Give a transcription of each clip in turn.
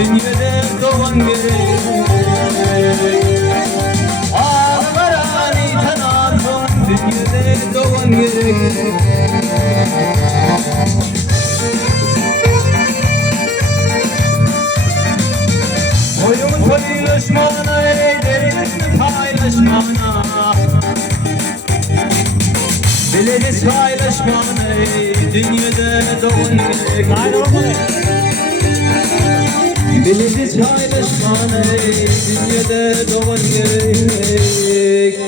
dünyada doğan gerek. Ağlarani tanatın dünyada doğan gerek. Oyun paylaşmana, ederim paylaşmana. Biliriz paylaşmana, dünyada doğan gerek. Biliriz paylaşmana, dünyada doğan gerek.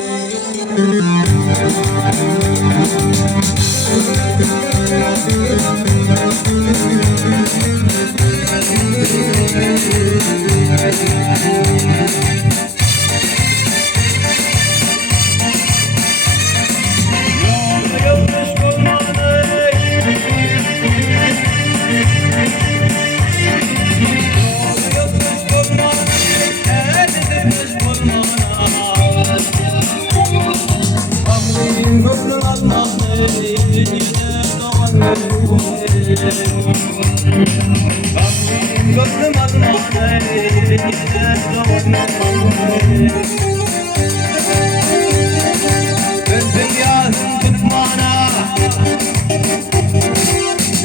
Gözüm yarın tutmana,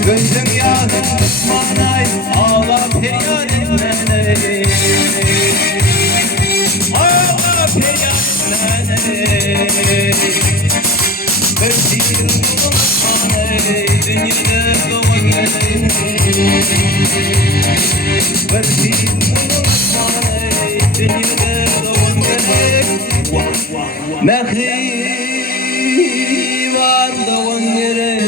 gözüm yarın tutmana, ağla feryat etmene, ağla feryat etmene. Gözüm tutmana, dünyada doğan gerek. Gözüm tutmana, dünyada doğan gerek. Mehriban doğan gerek.